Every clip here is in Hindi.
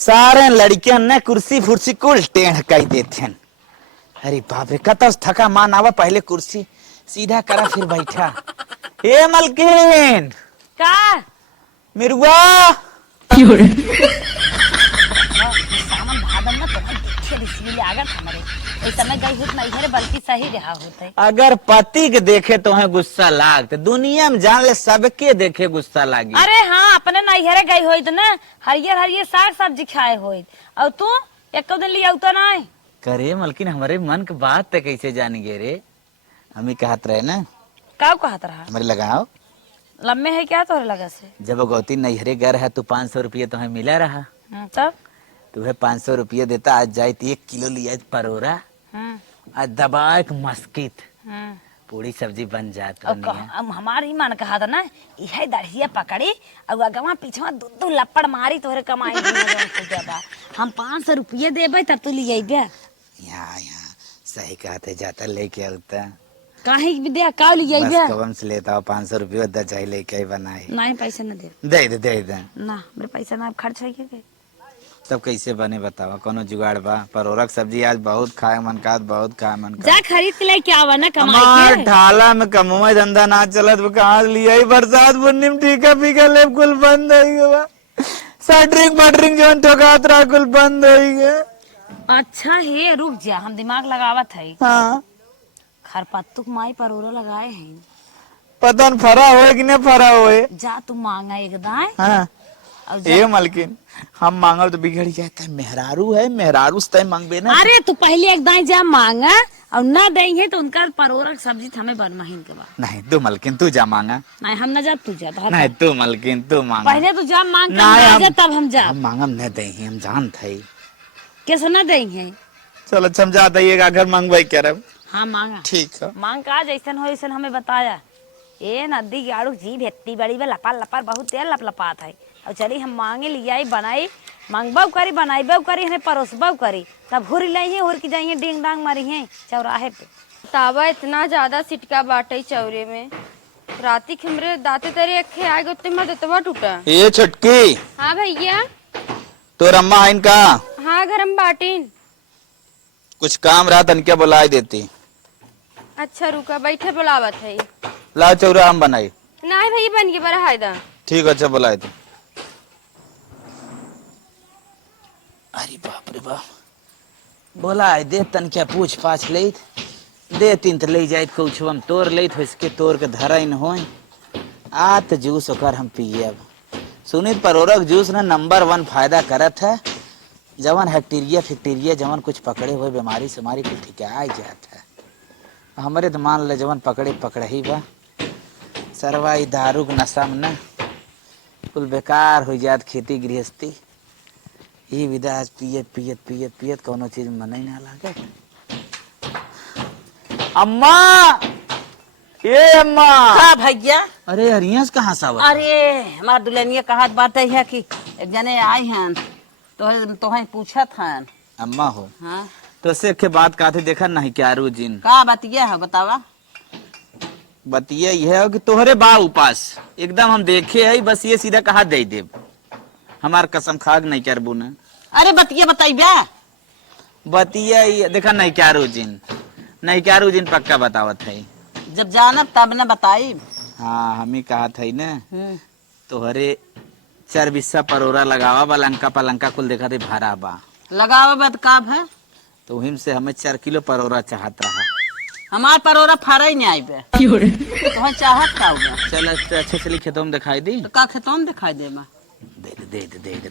सारे लड़कियां ने कुर्सी फुर्सी कुल टेढ़ कर देते हैं। अरे बाप रे कतस थका मान आवा, पहले कुर्सी सीधा करा फिर बैठा। ए मलकिन का मिरुआ सामान भादम ना तो देखे इसलिए आगत हमारे इस समय गई हुई नहीं है बल्कि सही रहा होते। अगर पति के देखे तो है गुस्सा लागते, दुनिया में जान ले सबके देखे गुस्सा लागी। अरे हाँ अपने नैहरे गई होई तो ना हरियर हरियर साग सब्जी खाए होई और तू एक दिन लिया तो नहीं करे मलकिन हमारे मन की बात तो कैसे जान गए रे। हमें कहत रहे ना का कहत रहा हमारे लगाओ लम्बे है क्या तोहरे लगा से जब गौती नैहरे घर है तो 500 रुपये तुम्हें मिला रहा। तब तुम्हें 500 रुपये देता, आज जाए 1 किलो लिया परोरा, आज दबा एक मस्कित पूरी सब्जी बन जात। हमार ही मन कहा था ना यही दढ़िया पकड़ी और अगवा पीछवा दू लपड़ मारी तोहरे कमाई हम 500 रुपये देबे तब तू लिए यहाँ सही कहते जाता लेके आता काहे भी दे का लिए कम से लेता हूँ 500 रुपये अद्धा चाय लेके बनाए। नहीं पैसा न दे दे ना मेरे पैसा ना खर्च है के तब कैसे बने बतावा, कोनो जुगाड़ बा? परोरक सब्जी आज बहुत खाए मन का, बहुत खाए मन का। जा खरीद के ले क्या आवा ना कमाई के ठाला में कमुआ धंधा ना चलत कहाँ लिया ही बरसात बुन्नी में टीका पीका ले कुल बंद है गवा, सटरिंग पटरिंग जो ठोकात रहा कुल बंद है गया। अच्छा है रुक जा हम दिमाग लगावत है। हाँ खरपत्तू माई परोरा लगाए हैं पता न फरा होए कि नहीं फरा होए। जा तू मांगा एक दाए हाँ ये मलकिन हम मांगल तो बिगड़ जाता है, मेहरारू है मेहरारू से मांगबे ना। अरे तू पहले एक दाए जा मांगा और ना देंगे तो उनका परोरा सब्जी हमें बनवाहिन के बाद। नहीं तू मलकिन तू जा मांगा। नहीं हम ना जा तू जा नहीं तू मलकिन तू मांगा। पहले तू जा मांग कर तब हम जा। हम मांगम नहीं दे हम जान थे कैसे ना देंगे। चलो समझा दइए अगर मांगवाई क्या रहा। हाँ मांगा ठीक है मांग का जैसन हो ऐसन हमें बताया। ए नदी गाड़ू जी भेती बड़ी बे लपा लपा बहुत तेल लप लपात है और चली हम मांगे लियाई बनाई मांगबो करी बनाईबो करी हमें परोसबो करी तब हुर लई हुर की जाइए डिंग डांग मारी है चौराहे पे। तावा इतना ज्यादा सिटका बाटे चौरे में राती खमरे दाते तेरे अखे आए गए उतने मत तवा टूटा। ये छटकी हाँ भैया तो रम्मा है इनका। हाँ घर हम बाटीन कुछ काम रहा तन क्या बुलाई देती। अच्छा रुका बैठे बुलावत है ला चौरा हम बनाई नहीं भैया बन के बड़ा हायदा। ठीक है अच्छा बुलाए थे। अरे बाप रे बाप बोला दे तन क्या पूछ पाछ ले दे तीन तो ले जाए कुछ हम तोड़ ले इसके तोड़ के धरा इन हो आ तो जूस होकर हम पिए। अब सुनित परोरक जूस ना नंबर 1 फायदा करत है। जवन बैक्टीरिया फैक्टीरिया जवन कुछ पकड़े हुए बीमारी से हमारी कुछ ठीक आ जाता है। हमारे तो मान ले जवन पकड़े ही बा सरवा दारू के नशा में ना कुल बेकार हो जात खेती गृहस्थी। ये विदा आज पियत कोनो चीज मन ही ना लागे। अम्मा ये अम्मा हाँ भैया। अरे हरियंस कहाँ सा? अरे हमार दुल्हनिया कहत बात है कि एक जने आए हैं तो पूछत हैं। अम्मा हो हाँ तो से के बात कहते देखा नहीं क्या जिन का बतिया है बतावा। बतिया यह है कि तोहरे बा उपास एकदम हम देखे है बस ये सीधा कहा दे दे हमार कसम खाग नहीं करबू ना। अरे बतिया बताइबे बतिया देखा नहीं क्या जिन पक्का बतावत है। जब जानब तब न बताई। हाँ हम ही कहा था ना तोहरे 4 बिस्सा परोरा लगावा बा लंका पलंका कुल देखा थे भरा बा लगावा बद काब है तो हिम से हमें 4 किलो परोरा चाहत रहा। हमार परोरा फरा ही नहीं आईबे तो चाहत का होगा। चल अच्छे से खेतों में दिखाई दी तो का खेतों में दिखाई दे मा दे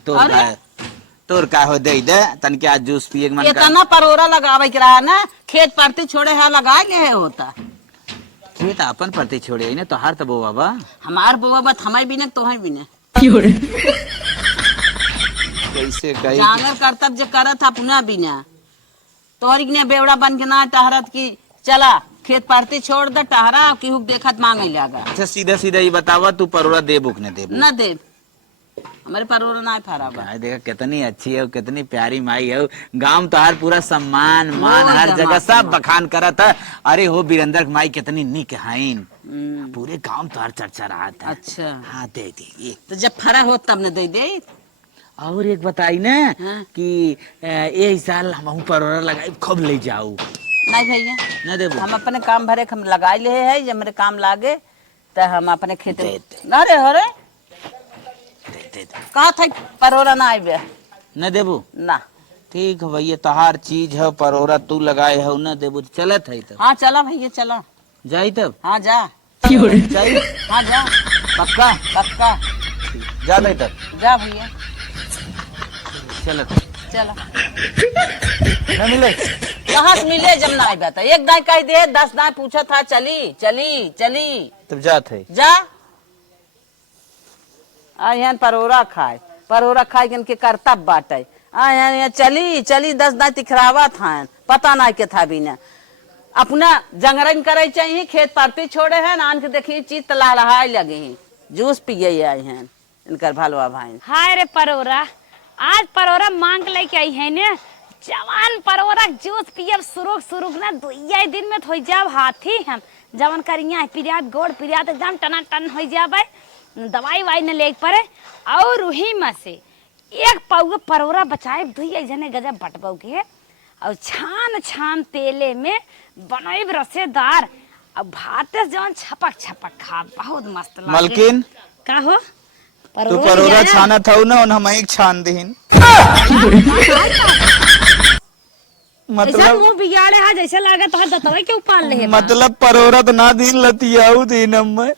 तोर का हो दे तन के आज जूस पिए मन का इतना परोरा लगावे के रहा ना खेत परती छोड़े है लगाए के है होता खेत अपन परती छोड़े ना तो हार तो बो बाबा हमार बुआ बत हमारे बिना तोहे बिना कैसे कही जांगर करतब जो करत था पुनः बिना तोहरी ने बेवड़ा बन के ना टहरत की चला खेत परती छोड़ दे टहरा की हुक देखत मांगे लगा। अच्छा सीधा ही बतावा तू परोरा दे बुक ने दे न दे हमारे परोरा ना फरा बा। देखा कितनी अच्छी है कितनी प्यारी माई है। गांव तो हर पूरा सम्मान मान हर जगह सब बखान करत है। अरे हो बीरेंद्र माई कितनी निक हाइन पूरे गांव तो हर चर्चा रहा था। अच्छा हाँ दे दे तो जब फरा हो तब न दे दे और एक बताई ना हाँ। कि ये साल हम परोरा लगाई खूब ले जाऊ नहीं भैया न देबो हम अपने काम भरे हम लगा ले है जब मेरे काम लागे तो हम अपने खेत दे दे। ना रे हो रे दे। कहा था परोरा ना आए न देबो ना। ठीक है भैया तहार चीज है परोरा तू लगाए है न देबो चलत है तब हाँ चला भैया चला। जाई तब हाँ जा जाई हाँ जा पक्का पक्का जा दे तब जा भैया चलत चला। न मिले कहाँ से मिले जब ना आए था एक दाई कह दे 10 दाई पूछा था चली चली चली तब जात है जा आयन परोरा खाए के करतब बाटे आयन चली चली 10 दाई तिखरावा था पता ना के था भी ना अपना जंगरन करे चाहिए खेत परती छोड़े हैं आन के देखिए चीज तला रहा लगे हैं जूस पिए आए हैं इनकर भलवा भाई। हाय रे परोरा आज परोरा मांग लेके आई है ने जवान परोरा जूस पियब सुरुक सुरुक ना दुइया दिन में हो जाब हाथी हम जवन करिया पिरियात गोड़ पिरियात एकदम टना टन हो जाबे दवाई वाई न लेके पड़े और वही में से एक पाउआ परोरा बचाए दुइया जने गजब बटबौ के और छान छान तेले में बनाइब रसेदार और भाते जवन छपक छपक खा बहुत मस्त लागे। मलकिन का हो तू परोरा छाना था ना हम एक छान दीन ऐसा मुंह बिगाड़े है जैसे लागत है दतवे के उपाल ले मतलब परोरा तो ना दिन लतियाऊ दिन मैं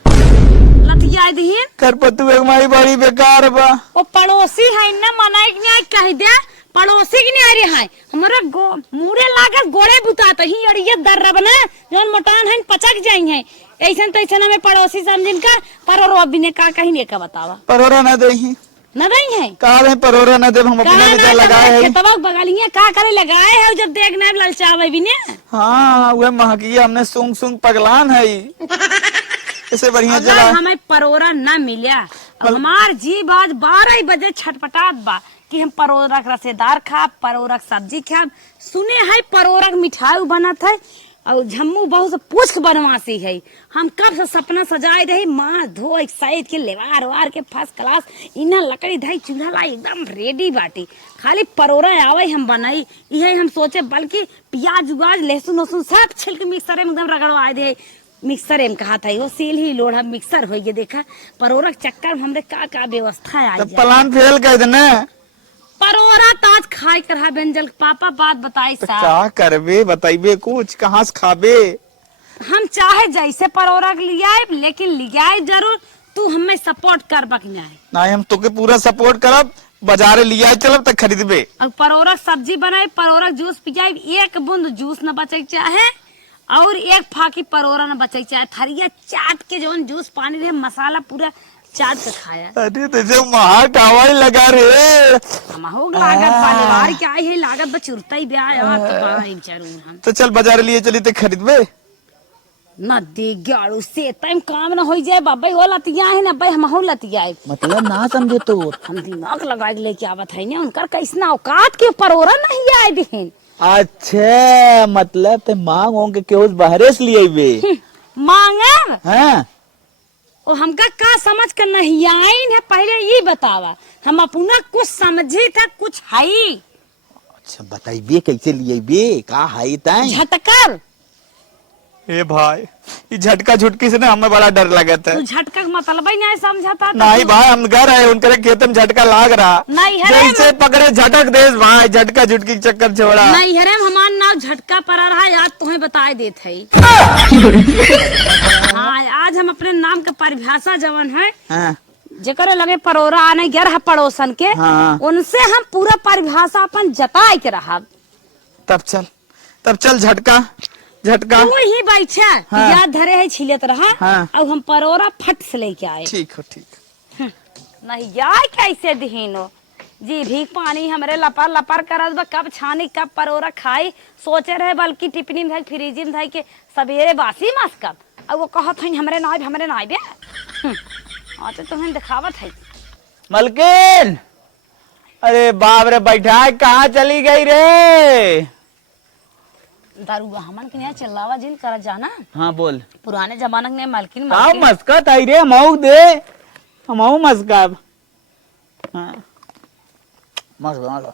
लतिया दीन करपतु एक मारी बड़ी बेकार बा वो पड़ोसी है ना मनाई नहीं कह दे पड़ोसी की नहीं आ रही है हमारा मुड़े लागत गोड़े बुताता ही और ये दर्रा बना जोन मोटान है पचक जाई है ऐसन तैसन हमें पड़ोसी समझिन का परोरा अभी ने का कहीं नहीं का बतावा परोरा ना दही न नहीं है कहा है परोरा ना दे हम अपने विदा लगाए है खेतवा बगलिया का करे लगाए है जब देखना ललचावे भी ने। हाँ वह महकिया हमने सूंग सूंग पगलान है इसे बढ़िया अगर चला हमें परोरा न मिला हमार जीभ आज 12 बजे छटपटात बा कि हम परोरा के रसेदार खा परोरा के सब्जी खा सुने है परोरा के मिठाई बनत है और झम्मू बहुत से पूछ के बनवासी है हम कब से सपना सजाए रही माँ धो एक साइड के लेवार वार के फर्स्ट क्लास इना लकड़ी धाई चूल्हा ला एकदम रेडी बाटी खाली परोरा आवे हम बनाई यही हम सोचे बल्कि प्याज उगाज लहसुन वसुन सब छिल के मिक्सर में एकदम रगड़वा दे मिक्सर एम कहा था वो सील ही लोढ़ा मिक्सर हो गया देखा परोरा के चक्कर में हमरे का व्यवस्था आ तब प्लान फेल कर देना परोरा ताज खाए कर व्यंजन पापा बात बताई तो साहब क्या करबे बताइबे कुछ कहाँ से खाबे हम चाहे जैसे परोरा के लिया लेकिन लिया जरूर तू हमें सपोर्ट कर बकना है ना हम तोके पूरा सपोर्ट करब बाजारे लिया चलब तक खरीदबे और परोरा सब्जी बनाए परोरा जूस पिजाए एक बूंद जूस न बचे चाहे और एक फाकी परोरा न बचे चाहे थरिया चाट के जो जूस पानी रहे मसाला पूरा चाट के खाया। अरे तुझे महा कावाई लगा रे हमहु लागत परिवार के आई है लागत बचुरता ही ब्याह तो बाई जरूर हम तो चल बाजार लिए चली ते खरीदबे नदी गाड़ू से टाइम काम न हो जाए बाबा हो लतिया है ना भाई हमहु लतिया है मतलब ना समझे तो हम दिमाग लगा के लेके आवत है ना उनकर कैसना औकात के परोरा नहीं आए बहन। अच्छा मतलब ते मांग होंगे के उस बाहरे से लिए बे मांगे हाँ और हमका का समझ कर नहीं आइन है पहले ये बतावा हम अपना कुछ समझे था कुछ है अच्छा बताइए कैसे लिए बे का है ताई झटकर ए भाई ये झटका झुटकी से ना हमें बड़ा डर लगता है तू झटका मतलब ही नहीं समझता नहीं भाई हम घर है उनके खेत में झटका लाग रहा नहीं है जैसे पकड़े झटक देश भाई झटका झुटकी के चक्कर छोड़ा नहीं है हमार नाम झटका पड़ा रहा याद तुम्हें बताए देते है हाँ आज हम अपने नाम का परिभाषा जवन है हाँ जेकर लगे परोरा आने गया रहा पड़ोसन के हाँ। उनसे हम पूरा परिभाषा अपन जताए के रहा तब चल झटका झटका तू ही बैठा हाँ। याद धरे है छिलत रहा हाँ। अब हम परोरा फट से लेके आए ठीक हो ठीक नहीं यार कैसे दहीनो जी भी पानी हमरे लपर लपर करत बा कब छानी कब परोरा खाई सोचे रहे बल्कि टिफिन में फ्रिज में धाई के सवेरे बासी मास कब अब वो कहत हई हमरे नाई बे आज तो तुम्हें दिखावत है मलकिन अरे बाप रे बैठा कहाँ चली गई रे दारू हमन के यहाँ चिल्लावा जिन कर जाना हाँ बोल पुराने जमाने में मालकिन हाँ मस्कत आई रे मऊ दे मऊ मस्का हाँ मस्त।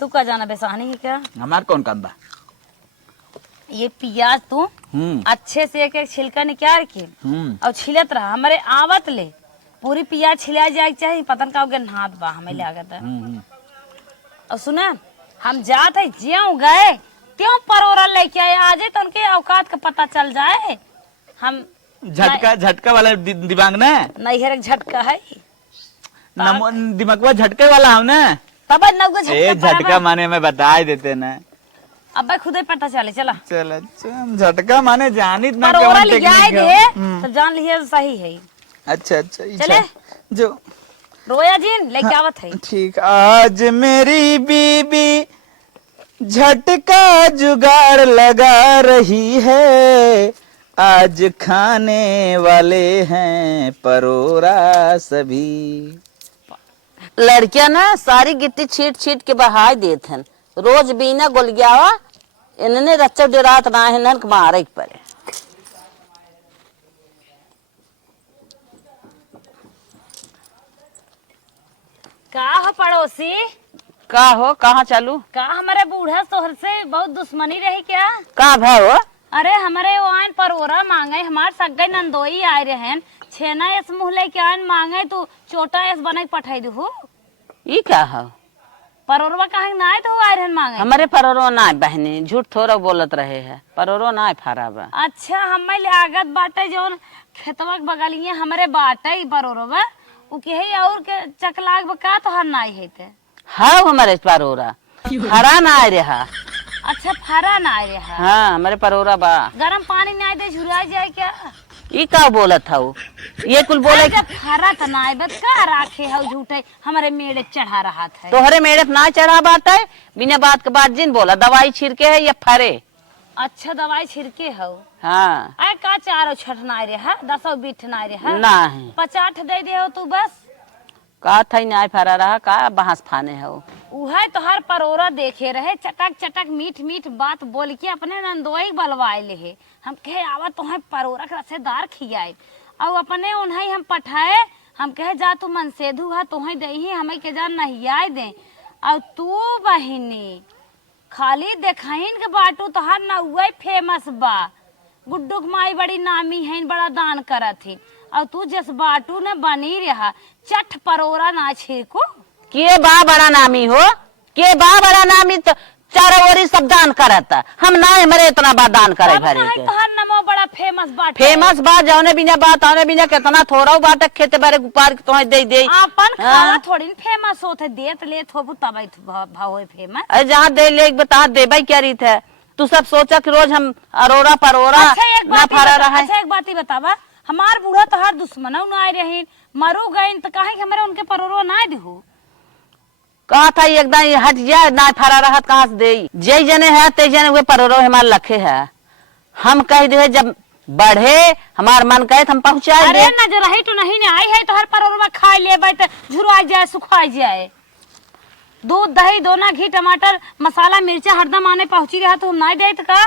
तू का जाना बेसानी है क्या? हमार कौन काम बा? ये प्याज तू अच्छे से एक एक छिलका निकाल के और छिलत रहा। हमारे आवत ले पूरी प्याज छिला जाए चाहिए, पतन का हाथ बा हमें लागत है। और सुना, हम जाते ज्यों गए त्यों परोरा लेके आए। आजे तो उनके औकात का पता चल जाए। हम झटका वाला दिमाग ना, नैहर एक झटका है, दिमागवा झटके वाला हूँ ना। तब नौगो झटका माने में बता देते ना। अब खुद ही पता चले। चला चल झटका माने जानी ना परोरा ले जाए दे तो जान लिए सही है। अच्छा चले जो रोया जी लेके आवत है। ठीक। आज मेरी बीबी झटका जुगाड़ लगा रही है, आज खाने वाले हैं परोरा सभी। लड़कियां ना सारी गिट्टी छीट छीट के बहा देत हन। रोज बिना गोलियावा इन्हें रच्चा डरात ना है नन मारे पड़े। का हो पड़ोसी? का हो कहाँ चालू? का हमारे बूढ़ा सोहर से बहुत दुश्मनी रही क्या? का भाव? अरे हमारे वो आइन परोरा मांगे, हमार सगे नंदोई आए रहन, छेना एस मुँह लेके आइन मांगे तू चोटा एस बना पठाई दू। ये क्या हो? परोरवा कहे ना आए तो आए रहन मांगे। हमारे परोरो ना बहनी झूठ थोड़ा बोलत रहे है। परोरो ना फारा बा। अच्छा हमें लागत बाटे जो खेतवा के बगलिए हमारे बाटे परोरवा उ के है और के चकलाग बका तो हर नाई है। हाँ हमारे परोरा हरा ना आए रहा। अच्छा फरा ना आए रहा। हाँ हमारे परोरा बा। गरम पानी ना दे झुरा जाए क्या? ये का बोलत था ये कुल बोले फरा तो ना आए का राखे है झूठे हमारे मेड़े चढ़ा रहा था। तोहरे मेरे ना चढ़ा बात है बिना बात के बाद जिन बोला दवाई छिड़के है या फरे। अच्छा दवाई छिड़के हो? हाँ आए का चारो छठना रहा 10 बीठना रहा ना है 50 दे दे हो तू बस। का था ना फरा रहा का बहास फाने हो। उहे तो हर परोरा देखे रहे चटक चटक मीठ मीठ बात बोल के अपने नंदोई बलवाए ले। हम कहे आवा तुम्हें परोरा के रसेदार खियाए और अपने उन्हें हम पठाए। हम कहे जा तू मनसेधु है तुम्हें दही हमें के जान नहियाए दे। और तू बहिनी खाली देखाइन के बाटू तो हर ना उहे फेमस बा। गुड्डू माई बड़ी नामी है बड़ा दान करत थी और तू जस बाटू ने बनी रहा चट परोरा ना छिड़को। के बा बड़ा नामी हो के बा बड़ा नामी तो चारों ओरी सब दान करता। हम ना हमारे इतना बात दान करे भरे के। तोहर नमो बड़ा फेमस बात फेमस बात जौने बिना बात आने बिना कितना थोड़ा बात खेते बारे गुपार तोहे दे दे। अपन खाना थोड़ी फेमस होते देत लेत हो तब भाव फेमस। अरे जहाँ दे ले बता दे भाई क्या रीत है। तू सब सोचा कि रोज हम अरोरा परोरा ना फरा रहा है। अच्छा एक बात ही बतावा हमार बूढ़ा तो हर दुश्मन न आए रही मरू गए तो कहे हमारे उनके परोरो ना दे। कहा था एकदम हट जाए ना फरा रहा कहाँ से दे। जय जने है ते जने हुए परोरो हमारे लखे है। हम कह दे जब बढ़े हमार मन कहे हम पहुँचाए। अरे ना जो रही तो नहीं आई है तो हर परोरो खा ले झुरा जाए सुखा जाए। दूध दही दोना घी टमाटर मसाला मिर्चा हरदम आने पहुंची रहा तो हम ना दे का।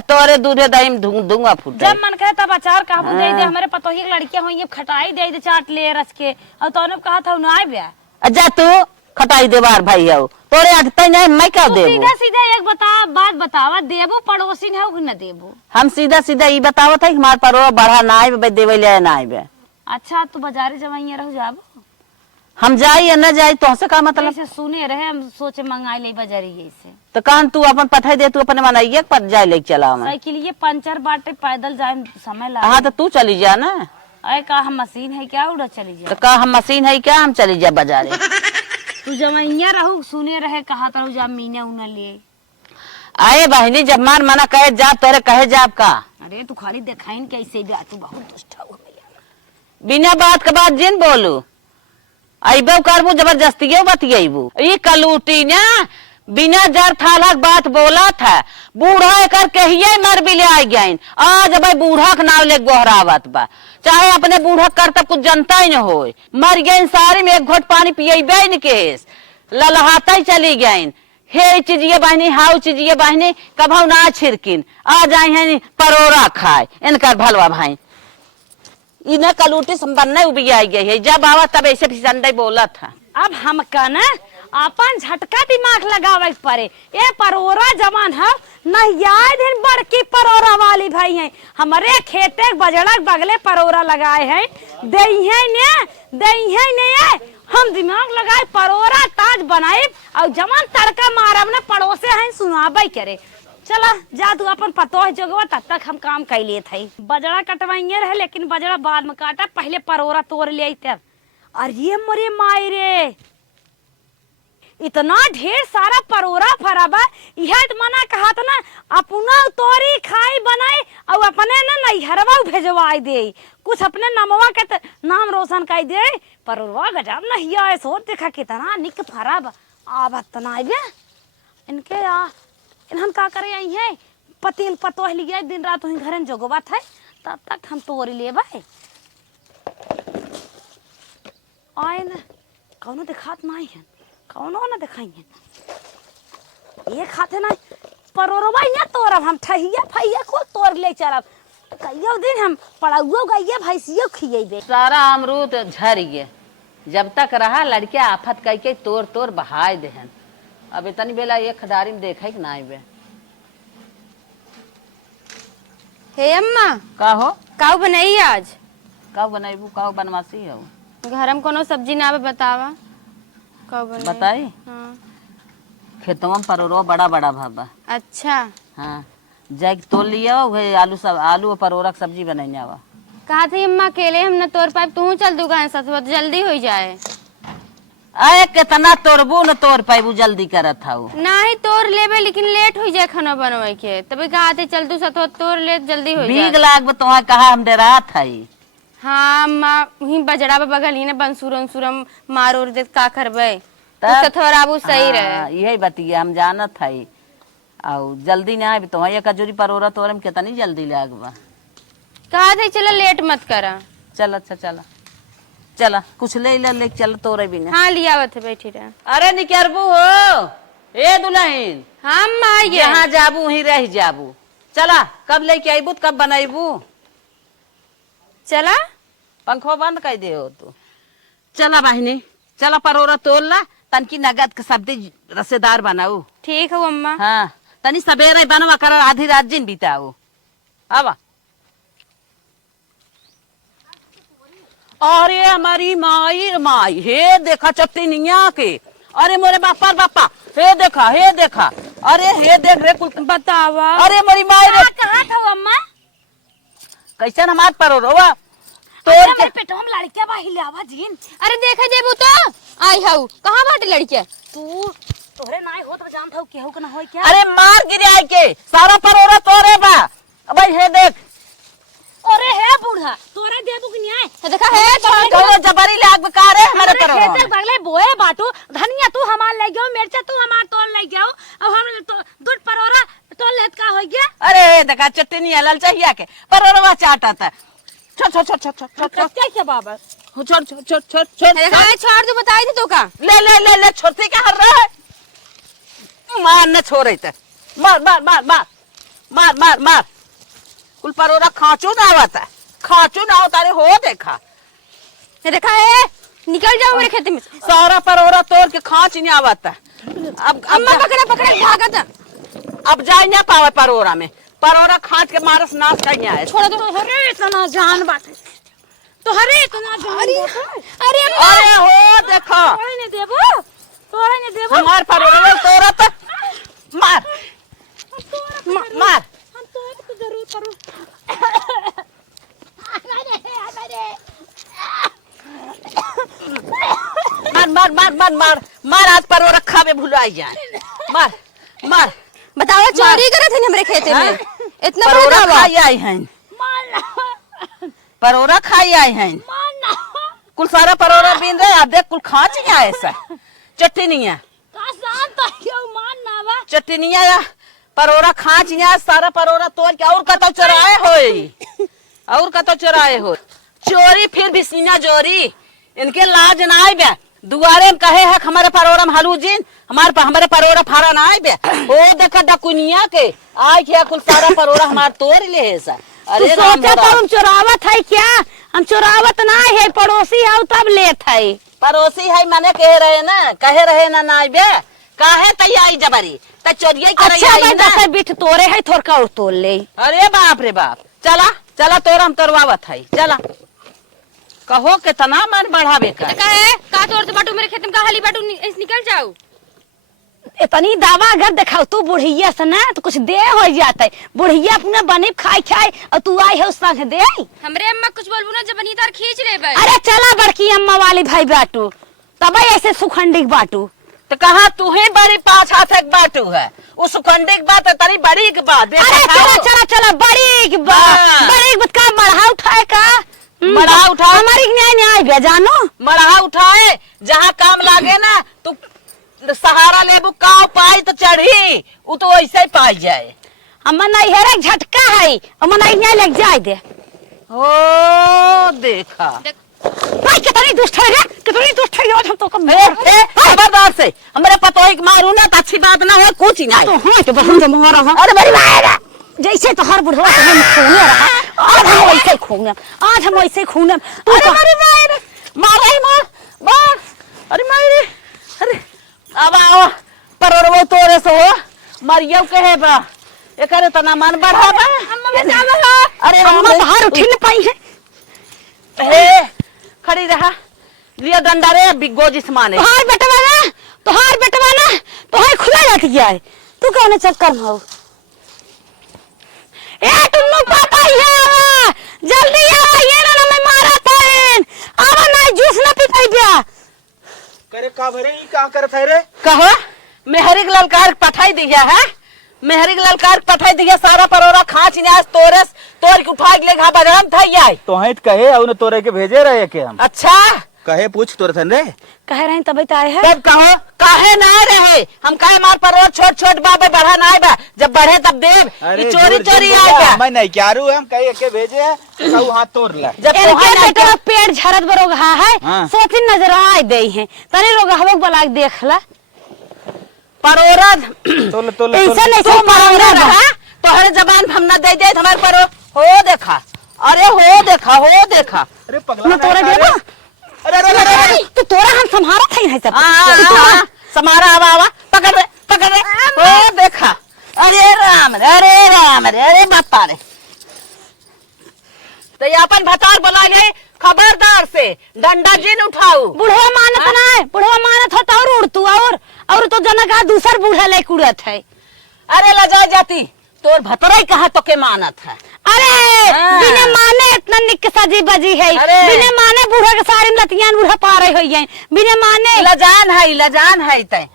तोरे दूधे दही में दूंगा फूट। जब मन कहे तब अचार काबू दे दे। हमारे पतोही लड़कियां हुई खटाई दे दे चाट ले रस के और तूने कहा था ना आए ब्याह। अच्छा तू खटाई दे बार भाई हो तोरे अगते नहीं मैं क्या देबो। सीधा सीधा एक बात बतावा देबो पड़ोसी ने हो कि न देबो। हम सीधा सीधा ये बतावो था हमार परोरा बढ़ा ना आए देवे ले ना आए। अच्छा तू बाजारे जवाइया रह जाबो। हम जाई या न जाई तो से का मतलब। ऐसे सुने रहे हम सोचे मंगाई ले बाजारी से। तो कान तू अपन पठाई दे तू अपने मनाइए पर जाए लेके चला मैं। साइकिल ये पंचर बाटे पैदल जाए समय लगा। हाँ तो तू चली जा ना। अरे का हम मशीन है क्या उड़ा चली जा। तो का हम मशीन है क्या हम चली जा बाजारे। तू जवाइया रहू सुने रहे कहा था जा मीना उना ले आए बहनी जब मान मना कहे जाब तोरे कहे जाब का। अरे तू खाली देखाइन कैसे भी तू बहुत दुष्ट हो बिना बात के बाद जिन बोलू अबो करबू जबरदस्तियों बतियबू। ई कलूटी ना बिना जर थालक बात बोला था बूढ़ा कर कहिए मर भी ले आई गई। आज भाई बूढ़ा के नाव ले गोहरावत बा चाहे अपने बूढ़ा कर तब कुछ जनता ही न हो। मर गई सारी में एक घोट पानी पियबे न केस ललहाता ही चली गई। हे चीजिए बहनी हाउ चीजिए बहनी कभू ना छिड़किन आ जाए है परोरा खाए इनकर भलवा भाई। इन्हें कलूटी संबंध उबी आई गई है जब आवा तब ऐसे फिसंडे बोला था। अब हम का ना अपन झटका दिमाग लगावे के पड़े। ए परोरा जवान है नहियाए दिन बड़की परोरा वाली भाई है हमारे खेते बजड़ा बगले परोरा लगाए हैं दही ने हम दिमाग लगाए परोरा ताज बनाए और जवान तड़का मारब न पड़ोसे हैं सुनाबे करे। चला जा तू अपन पतो है जगवा तब तक हम काम कर लिए थे। बजड़ा कटवाइए रहे लेकिन बजड़ा बाद में काटा पहले परोरा तोड़ ले तब। अरे मोरे माई रे इतना ढेर सारा परोरा फराबा यह मना कहा था ना अपना तोरी खाई बनाए और अपने ना नैहरवा भेजवाई दे कुछ अपने नमवा के नाम रोशन कर दे। परोरवा गजब नहीं आए सो देखा कितना निक फराब आब तनाइबे इनके हम का करे आई है पतिल पतो लिया दिन रात वही घर जोगवा था तब तक हम तोरी लेबे आए न कौनो दिखात नहीं है कौनो ना दिखाई ये खाते ना परोरवा या तोरब हम ठहिया फैया को तोड़ ले चलब कहियो दिन हम पड़ाउओ गइए भैंसियो खिएबे। सारा अमरूद झर गए जब तक रहा लड़किया आफत कह के तोड़ तोड़ बहाय देहन। अब इतनी बेला एक खदारी में देखे कि ना आइबे। हे अम्मा का हो काऊ बनाई आज का बनाइबू का बनवासी हो घर में कोनो सब्जी ना बतावा काऊ बनाई बताई। हाँ। खेतवा में परोरो बड़ा बड़ा भाबा। अच्छा हाँ जैक तोड़ लिया वही आलू और परोरा की सब्जी बनाई आवा। कहा थी अम्मा अकेले हम न तोड़ पाए तू चल दुकान साथ तो जल्दी हो जाए। अरे कितना तोड़बू न तोड़ पाइबू जल्दी करत था नहीं तोड़ लेबे लेकिन लेट हो जाए खाना बनवाए के तभी कहा थे चल तू साथ तोड़ ले जल्दी हो जाए। बीग लाग तुम्हें कहा हम डरा था। हाँ अम्मा वही बजड़ा बगल ही ने बंसूर अंसूरम मार उर दे का करबे तो थोड़ा वो सही रहे। यही बतिया हम जानत था और जल्दी ना आए तुम्हें कजूरी परोरा तोड़े में कितनी जल्दी लागबा। कहा थे चलो लेट मत करा। चल अच्छा चला चला कुछ ले चल तोरे भी हाँ लिया थे बैठी रहे। अरे निकरबू हो ए दुल्हन। हाँ अम्मा यहाँ जाबू वहीं रह जाबू। चला कब लेके आईबू कब बनाईबू। चला पंखो बंद कर दे हो तू। चला बहनी चला परोरा तोड़ ला तनकी नगद के सब्जी रसेदार बनाऊ। ठीक है अम्मा। हाँ तनी सवेरे बनवा कर आधी रात जिन बिताओ आवा। अरे हमारी माई हे देखा चपटिनिया के। अरे मोरे बापा हे देखा अरे हे देख रे कुल बतावा। अरे मोरी माई रे कहाँ था अम्मा कैसन हमार परोरवा तोड़ के पेटो में लड़किया बा हिलावा जीन। अरे देखे देबू तो आई हऊ कहाँ बाटे लड़के तू तोरे नाई हो तो जानत हो केहू के ना होई क्या। अरे मार गिरे आई के सारा परोरा तोरे बा। अब हे देख अरे हे बूढ़ा तोरे देबू कि न्याय देखा है कहो जबरी लाग बेकार है हमारे परोरा खेते बगले बोए बाटू धनिया तू हमार ले गयो मिर्चा तू हमार तोड़ ले गयो अब हम दूध परोरा तोड़ लेत का हो गया। अरे देखा चटनी लाल चाहिए के परोरवा चाटा था। छोड़ क्या बाबा छोड़ छोड़ दू बताई थी तो का ले छोड़ती क्या हर रहा है मार न छोड़े थे मार कुल परोरा खांचू ना होता रे हो देखा है निकल जाओ मेरे खेत में सारा परोरा तोड़ के खांच नहीं आवता। अब अम्मा पकड़ा भागा था। अब जा नहीं पावे परोरा में परोरा खांच के मारस नाश करने आए। छोड़ दो अरे इतना जान बात तो हरे इतना जान अरे अरे हो देखो तोड़े ने देबो हमार परोरा तोड़ा तो मार हम तोड़े तो जरूर करो। मार आज परोरा खावे भुलाई जाए मार बताओ चोरी करे थे हमरे खेते में इतना परोरा खाई आई हैं परोरा खाई आई हैं कुल सारा परोरा बीन रहे आप देख कुल खांच नहीं आए ऐसा चटनिया चटनिया परोरा खांच नहीं आए सारा परोरा तोड़ के और कतो चुराए हो चोरी फिर भी सीना जोरी इनके लाज ना आए बे दुआरे में कहे है हमारे परोरा में हलू जीन हमारे परोरा फारा ना आए बे ओ देखा डकुनिया के आए क्या कुल सारा परोरा हमारे तोड़ ले है सा। अरे हम चोरावत है क्या हम चोरावत ना है पड़ोसी है तब लेत है पड़ोसी है माने कहे रहे ना ना बे काहे तैयारी जबरी त चोरिया करे अच्छा आई मैं ना। 10 बिठ तोरे है थोर का तोड़ ले। अरे बाप रे बाप, चला चला तोरा हम तोरवावत है, चला कहो कितना मन बढ़ावे का। का तोड़ से बाटू मेरे खेत में का हाली बाटू निकल जाओ। इतनी दावा अगर दिखाओ तू बुढ़िया से ना तो कुछ दे हो जाता है। बुढ़िया अपना बने खाए और तू आई है उस संग दे। हमरे अम्मा कुछ बोलबू ना जब बनी तार खींच ले बे। अरे चला बड़की अम्मा वाली भाई बाटू तब ऐसे सुखंडी बाटू। तो कहा तू ही बड़ी 5 हाथ एक बाटू है, उस सुखंडी की बात है तारी बड़ी की बात। अरे चला चला चला बड़ी की हाँ। बड़ी बात का बढ़ा उठाए का बढ़ा उठाए हमारी न्याय बे जानो मढ़ा उठाए जहाँ काम लागे ना तू सहारा लेबू काव पाई तो चढ़ी वो तो वैसे ही पाई जाए। अम्मा नहीं है झटका है अम्मा नहीं लग जाए दे। ओ देखा भाई कितनी दुष्ट है रे कितनी दुष्ट है आज हम तो कम खबरदार से हमारे पतोही के मारू ना तो अच्छी बात ना हो कुछ ही ना। तो हाँ तो बहन जमा रहा। अरे बड़ी मारेगा जैसे तो हर बुढ़वा तो हम खूने रहा आज हम वैसे खूने आज हम वैसे खूने। अरे मारे मार मारे मार मार अरे मारे अरे अब आओ पर वो तोरे से हो मरियो कहे बा एकरे तना मन बढ़ा बा। अरे अम्मा बाहर उठ न पाई है। हे खड़ी रहा लिया डंडा रे बिगो जिस्माने तोहार बेटवा ना तोहार खुला जाती गया है तू कौन चक्कर में हो। ए तुम पापा ये जल्दी आ ये ना मैं मारा पाइन आवा ना जूस ना पीताई बिया। करे का भरे ई का करत है रे? कहो मेहरी के ललकार पठाई दिया है, मेहरी के ललकार पठाई दिया सारा परोरा खाच ने आज तोरस तोड़ के उठा के ले घा बजरम थई आई तो है कहे और तोरे के भेजे रहे के हम अच्छा कहे पूछ तोर थन रे कह रहे हैं तभी तो आए हैं। तब कहो काहे ना रहे हम काहे मार परोर छोट छोट बाबे बढ़ा ना बा जब बढ़े तब देव ये चोरी चोरी आ गया। मैं नहीं क्यारू हम कहे के भेजे है कहू हाथ तोड़ ले जब इनके बेटा पेड़ झरत बरोग हा है हाँ। सोची नजर आए दे हैं तने लोग हम बला देख ला परोरा तोल तोल ऐसा नहीं तू परोरा रहा तोहरे जबान हम ना दे दे हमारे परो हो देखा अरे हो देखा अरे पगला मैं तोरा दे ना अरे तो तोरा हम संभारा था नहीं सब हाँ समारा आवा पकड़ रे हो देखा अरे राम रे अरे बापा रे तो ये अपन भतार बुला ले खबरदार से डंडा जिन उठाऊ। बुढ़वा मानत ना है बुढ़वा मानत होता और उड़ तू और तो जनका दूसर बूढ़ा ले कुड़त है। अरे लजा जाती तोर भतराई कहा तो के मानत है। अरे हाँ। बिना माने इतना निक सजी बजी है अरे। बिना माने बूढ़ा के सारी लतियान बूढ़ा पारे हो गए बिना माने लजान है तय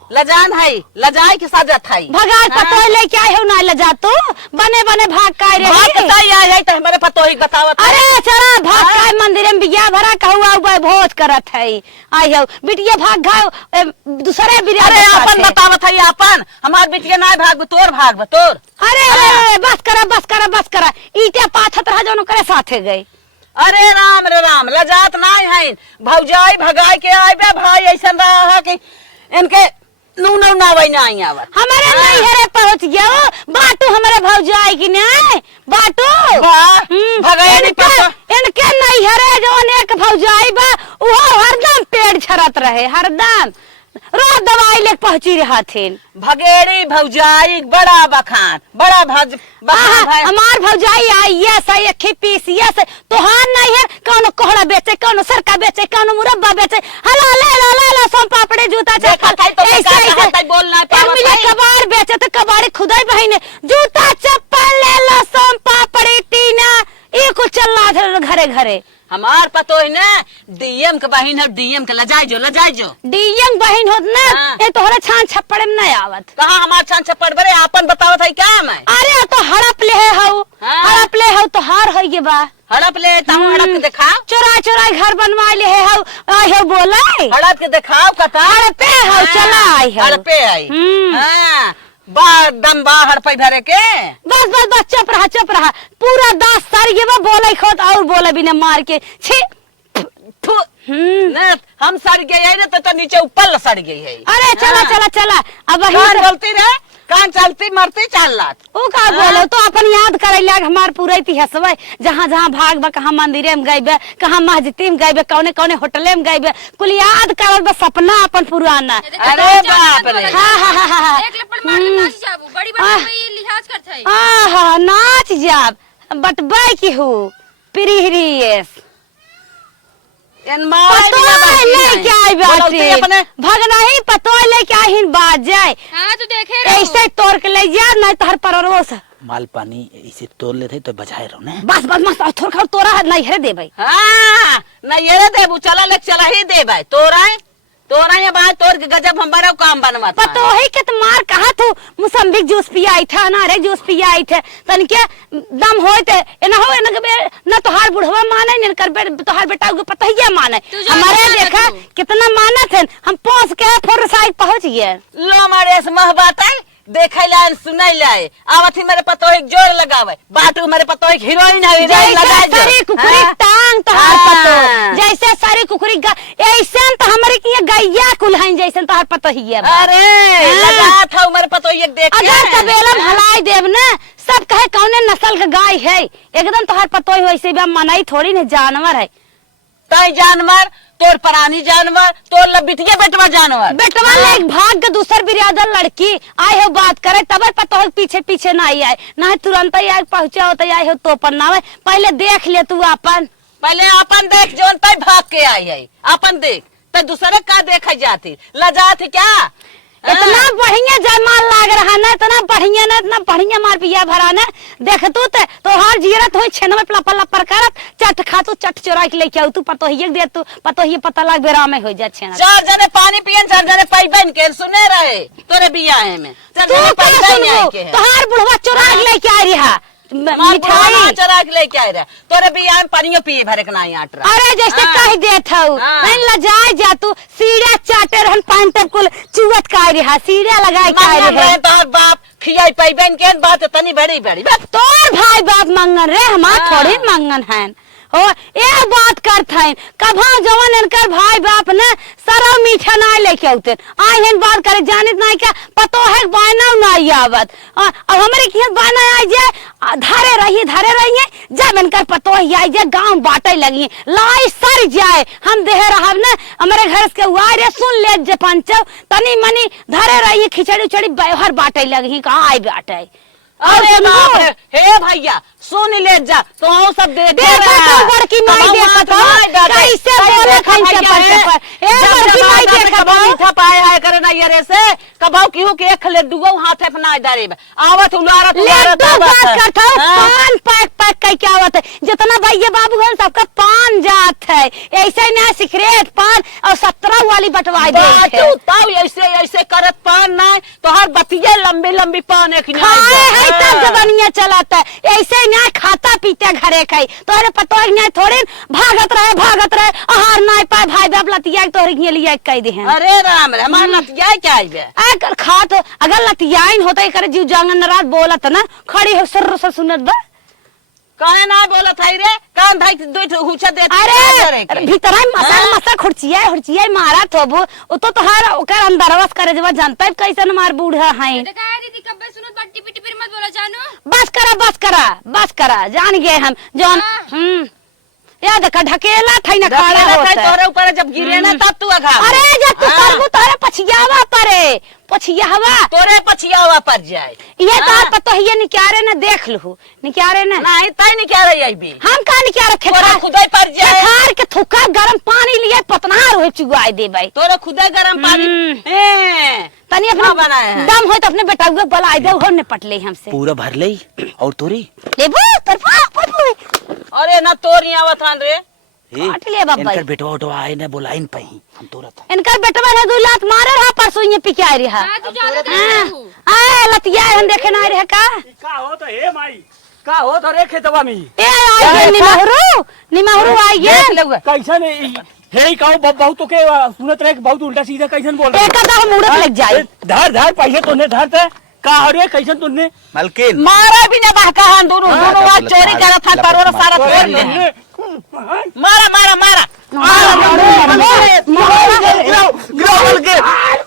लजाए के सजत है भगाल पतो ले क्या है ना लजा तू बने बने भाग काय रे है तो हमारे पतोही बतावत है। अरे चला भाग काय मंदिर में बिया भरा कहूआ उबे भोज करत है आई हो बिटिया भाग घाव दूसरे बिरिया अरे अपन बतावत है अपन हमार बिटिया ना भाग तोर अरे बस करा ईटे पाथत रहा जो करे साथे गए। अरे राम रे राम लजात नाय है भौजाई भगाई के आबे भाई ऐसा रहा कि इनके नून ना वही ना आई आवत हमारे नहीं हरे पहुंच गया बाटू हमारे भौजाई की नहीं बाटू भगाई नहीं पता इनके नहीं हरे जो एक भौजाई बा वो हरदम पेड़ झरत रहे हरदम रोज दवाई ले पहुंची रहा थे भगेड़ी भौजाई बड़ा बखान बड़ा बखान है। हमार भौजाई आई यस आई अखी पीस यस तोहार नहीं है कौन कोहड़ा बेचे कौन सरका बेचे कौन मुरब्बा बेचे हला ले सोम पापड़े जूता चप्पल ऐसे बोलना कबाड़ बेचे तो कबाड़ी खुदाई बहिने जूता चप्पल ले लो सोम पापड़ी टीना ये कुछ चल रहा घरे घरे। हमार पतो है ना डीएम के बहिन है डीएम के लजाई जो डीएम बहिन होत ना ये तोहरे छान छप्पड़ में नहीं आवत कहाँ हमार छान छप्पड़ बरे आपन बतावत है क्या मैं अरे तो हड़प ले हो तो हार हो ये बा हड़प ले ताऊ हड़प के दिखाओ चोरा घर बनवा ले हो आई हो बोला हड़प के दिखाओ कथा हड़पे हो चला आई हो हड़पे आई हाँ बार दम बाहर पे भरे के बस चुप रहा पूरा 10 साल ये वो बोले खुद और बोले बिना मार के छी न हम सड़ गए है ना तो नीचे ऊपर सड़ गई है। अरे चला अब कौन बोलती रे कान चलती मरती चल लात। ओ का बोलो तो अपन याद करे लाग हमार पूरा इतिहासवा जहाँ जहाँ भाग बा, कहाँ मंदिरे में गइबे, कहाँ मस्जिद में गइबे, कौने कौने होटले में गइबे, कुल याद करल बस सपना अपन पुराना। अरे बाप रे। हाँ एक लपड़ मार के नाच जाबू बड़ी बड़ी में लिहाज करत है। आहा नाच जाब बटबाई की हो प्रिहरीस इन माय भी ना बाकी लेके आई बोलौती अपने भगना ही पतो लेके आई बात जाए। हां तो देखे रहो ऐसे तोड़ के ले जा नहीं तो हर परवरो से माल पानी इसे तोड़ लेते तो बजाए रहो ना। बस बस मस्त थोड़ा तोरा नहीं है दे भाई। हाँ नहीं ये देबू चला ले चला ही दे भाई तोरा ये बात तोड़ के गजब हम बड़ा काम बनवा पतो ही के मार कहा तू मुसम्बी जूस पिया आई था ना रे जूस पिया आई थे तन के दम होते ना हो ना तोहार बुढ़वा माने न कर तोहार बेटा को पता ही माने हमारे देखा कितना मानत है हम पहुंच के फोर साइड पहुंच गए लो मारे मह बात देखै लाइन सुनै लाए आवत ही मेरे पतो एक जोर लगावे बाटू मेरे पतो एक हीरोइन है लगा जैसे सारी कुकुरी टांग तोहार पतो जैसे सारी कुकुरी ऐसन तो हमारे की गैया कुल हैं जैसन तोहार पतो ही है। अरे लगा था मेरे पतो एक देख अगर तबेलम हलाई देव ना सब कहे कौने नस्ल का गाय है एकदम तोहार पतो ही वैसे भी मनाई थोड़ी न जानवर है। तय जानवर तोर प्राणी जानवर तोर लबिटिया बेटवा जानवर बेटवा ले भाग के दूसर बिरादर लड़की आए हो बात करे तब पता हो पीछे पीछे ना आए ना तुरंत ही आए पहुंचा होता आए हो तो पर ना पहले देख ले तू अपन पहले अपन देख जोन तय भाग के आई है अपन देख तय दूसरे का देख जाती लजात क्या इतना बढ़िया जयमाल लाग रहा ना इतना बढ़िया मार पिया भरा ना देख तू तो हर जीरत हो छेनवे लपर लपर करत चट खा तू चट चोरा के लेके आऊ तू पतो ही दे तू पतो ही पता लाग बेरा में हो जा छेना चार जने पानी पियन चार जने पैबन के सुने रहे तोरे बियाह में चार तू जने का पैबन आई के सुनबो तोहार बुढ़वा चोरा के लेके आ रहा मिठाई चरा के लेके आए रहे तोरे बियाह में पानियो पिए भरे के नहीं आट रहा अरे जैसे कह देत हूँ नहीं लजाए जा तू सीढ़ा चाटे रहन पान तब कुल चुवत का रहा सीढ़ा लगाए का रहे तोर बाप खियाई पैबन के बात तनी बड़ी बड़ी तोर भाई बाप मंगन रे हमार थोड़ी मंगन है हो ये बात करत है कभा जवन इनकर भाई बाप ने सारा मीठा ना लेके आते आई हन बात करे जानित नहीं क्या पतो है बायना नहीं आवत अब हमारे की बायना आई जाए धरे रहिए जब इनकर पतो ही आई जाए गांव बाटे लगी लाई सर जाए हम देह रहब ना हमारे घर के हुआ रे सुन ले जे पंचो तनी मनी धरे रहिए खिचड़ी उचड़ी हर बाटे लगी कहां आई बाटे। अरे बाप रे हे भैया सुन ले जा तो सब देखे रहा बड़की माई देखत कैसे बोले खंचे पर ए बड़की माई देखत मीठा पाए आए करे ना ये रे से कबाऊ किहू के एक ले दुगो हाथ अपना दारे आवत उलारत बात करता पान पैक पैक कह के आवत जितना भैया बाबू घर सबका पान जात है ऐसे ना सिगरेट पान और 17 वाली बटवाई दे तू ताऊ ऐसे ऐसे करत पान ना तो हर बतिये लंबी लंबी पान एक नहीं तब जवानिया चलाता है ऐसे ना खाता पीता घरे खाई तोरे पतो नहीं थोड़े भागत रहे आहार नहीं पाए भाई बाप लतिया तोरे के लिए कह दे हैं। अरे राम रे हमार लतिया क्या आइबे अगर खात अगर लतियाइन होता करे जीव जांगन रात बोलत ना खड़ी हो सर से सुनत बा काहे ना बोलत है रे कान भाई दो हुचा देत अरे भीतर मसा खुरचिया मारा थोबो ओ तो तोहार ओकर अंदरवस करे जब जानता है कैसन मार बूढ़ा है तो कह दीदी कब सुनत बाटी पिटी फिर मत बोला जानू बस करा जान गए हम जौन याद का ढकेला थाई ना खड़ा होता है तोरे ऊपर जब गिरे ना तब तू अघा अरे जब तू करबू तोरे पछियावा परे पछियावा तोरे पछियावा पर जाए ये तो पतो है निकारे ना देख लहू निकारे ना नहीं तय निकारे आईबी हम का निकारे तोरे खुदाई पर जाए खार के थुका गरम पानी लिए पतनार होए चुगाई दे भाई तोरे खुदाई गरम पानी तनी अपना बनाए हैं दम होय तो अपने बेटा को बलाई दे हो ने पटले हमसे पूरा भर ले और तोरी लेबो तरफा अरे ना तोरी आवत हन रे काट ले बाबा इनकर बेटवा उठवा आए ने बोलाइन पही हम तोरा था इनकर बेटवा ने दू लात मारे रहा परसों ये पिका रहा हां तू जाना आ लतिया हम देखे ना रहे का हो तो हे माई का हो तो रे खेतवा में ए आई निमहरु आई गे कैसन हे काऊ बहुत तो के सुनत रहे बहुत उल्टा सीधा कैसन बोल एक का मुड़त लग जाए धर पैसे तूने धर ते का हो रे कैसन तूने मलकिन मारा भी ना बहका हन दोनों आज चोरी करत हन परवर सारा तोड़ ले मारा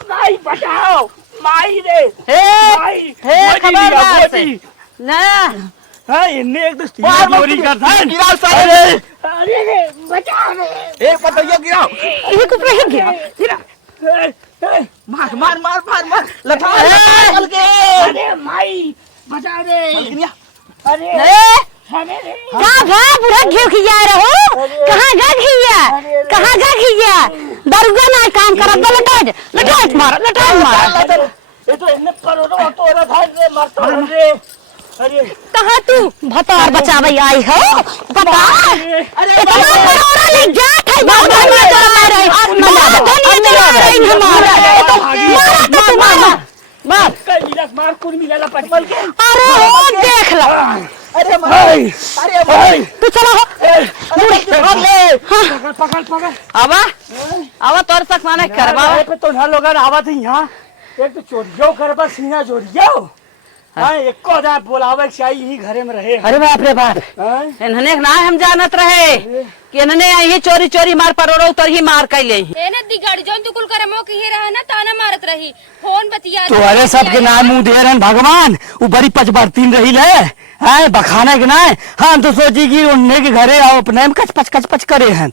माई बचाओ माई रे हे माई जबरदस्त से। ना हाँ इन्हें एक तो मार, मार, चोरी करता है गिराओ सारे। अरे बचाओ रे एक पतैया गिराओ। ये कुछ नहीं गया मार मार मार मार मार लठा चल के। अरे माई बचाओ रे अरे कहाँ गया बुढ़ा घियो खिया रहो कहाँ गया खिया कहाँ गया खिया दरुगा ना काम करब लटाट मार ये तो इन्हें करोड़ों तो रहा था रे मरता रे अरे कहाँ तू भतार बचावे आई हो बता अरे इतना बड़ा ले जा थे बहुत धनिया चला रहे बहुत धनिया चला रहे हमारा मारा तो तुम्हारा बाप कई मिलस मार कुल मिला पटमल के अरे ओ देख लो अरे भाई अरे भाई तू चलो हो पकड़ अब तोर तक माने करवा पे तो ना लोग आवा थे यहाँ एक तो चोरियो कर बस सीना चोरियो हाँ एक को जा बोलावे चाहिए यही घरे में रहे अरे बाप रे बाप हाँ? इन्हने ना हम जानत रहे कि इन्हने यही चोरी चोरी मार परोरो उतर ही मार कैले ए न दी गाड़ी जोन तू कुल करे मो की रहा ना ताना मारत रही फोन बतिया तो अरे सबके नाम मुंह दे रहे भगवान वो बड़ी पचबरतीन रही ले है बखाने के ना हाँ तो सोची कि उन्ने के घरे आओ अपने में कच पच करे हैं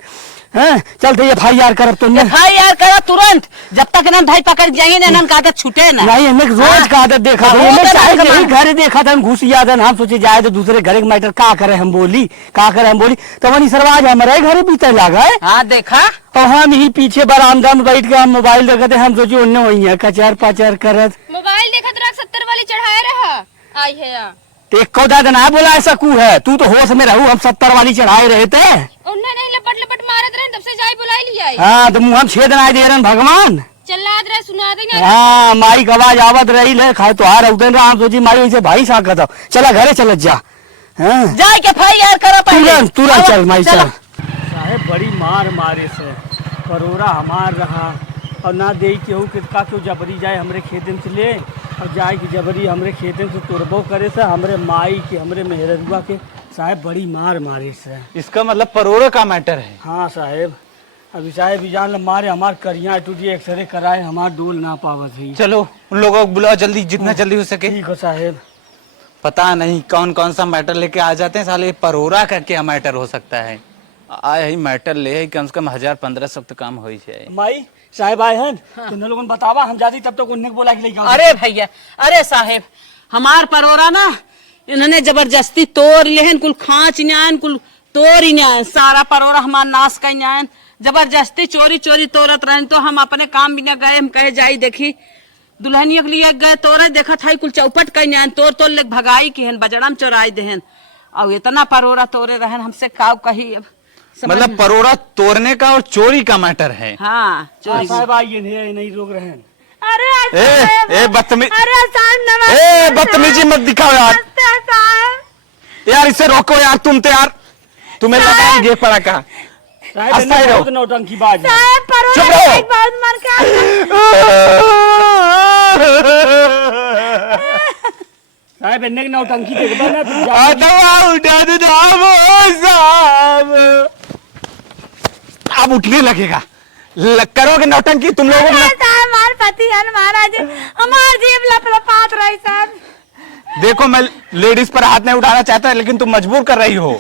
हैं चलते FIR करब तुमने भाई यार करा तुरंत जब तक ना भाई पकड़ जाएंगे ना इन्हन का छूटे ना नहीं इन्हें रोज का आदत देखा था इन्हें शायद यही घर देखा था हम घुसिया था हम सोचे जाए तो दूसरे घर के मैटर का करे हम बोली तो वही सरवाज हमारे घर बीते लगा है हाँ देखा और हम ही पीछे बरामदा में बैठ के हम मोबाइल देखते हम सोचे उन्ने वही है कचर पचर करत मोबाइल देखत रख 70 वाली चढ़ाए रहा आई है यहाँ तो एक को दादा ना बोला ऐसा कू है तू तो होश में रहू हम 70 वाली चढ़ाए रहे थे उन्हें नहीं लपट मारत रहे तब से जाई बुलाई लिया हाँ तो मुँह हम छेद ना दे रहे भगवान चल्ला रहे सुना देंगे हाँ माई की आवाज आवत रही ले खाए तो आ रहा हम सोची माई वैसे भाई सा कहता चला घरे चल जा हाँ जाए के FIR करो पहले तुरंत चल माई चल साहेब बड़ी मार मारे से परोरा हमार रहा और ना दे केहू के का क्यों जबरी जाए हमरे खेत में से ले और जाए कि जबरी हमरे खेत में से तोड़बो करे से हमरे माई के हमरे मेहरुआ के साहेब बड़ी मार मारे से इसका मतलब परोरा का मैटर है। हाँ साहेब अभी साहेब जान ल मारे हमार करिया टूटी एक्सरे कराए हमार डोल ना पावत है चलो उन लोगों को बुलाओ जल्दी जितना जल्दी हो सके। ठीक हो साहेब पता नहीं कौन कौन सा मैटर लेके आ जाते हैं साले परोरा का क्या मैटर हो सकता है। आए ही मैटर ले कम से कम 1000-1500 तो काम हो ही जाए। माई साहेब आए हैं तो न लोगन बतावा हम जाती तब तक उन्हें बोला कि लेके आओ। अरे भैया अरे साहेब हमार परोरा ना इन्होंने जबरदस्ती तोड़ लेहन कुल खाँच न्यान कुल तोड़ ही न्यान सारा परोरा हमार नाश का न्यान जबरदस्ती चोरी चोरी तोड़त रहे तो हम अपने काम बिना गए हम कहे जाई देखी दुल्हनियों के लिए गए तोड़े देखा था कुल चौपट का न्यान तोड़ ले भगाई की हन बजड़ा में चोराई देहन और इतना परोरा तोड़े रहन हमसे काव कही अब मतलब परोरा तोड़ने का और चोरी का मैटर है। हाँ चोरी साहब आइए नहीं रोक रहे हैं। अरे ए बदतमीज अरे साहब नमस्ते ए बदतमीजी मत दिखाओ यार साहब यार इसे रोको यार तुम तो यार तुम्हें लगाएंगे पड़ा का साहब हंसता ही इन्हें रहो। बहुत नौटंकी बाज है। साहब चुप परोरा रहो। एक बहुत मर का साहब इन्हें की नौटंकी देखबा ना तुम आ दवा उठा दो साहब अब उठने लगेगा करोगे नौटंकी तुम लोगों ने। साहब हमारे पति है महाराज हमार जीव लपलपात रही साहब देखो मैं लेडीज पर हाथ नहीं उठाना चाहता लेकिन तुम मजबूर कर रही हो।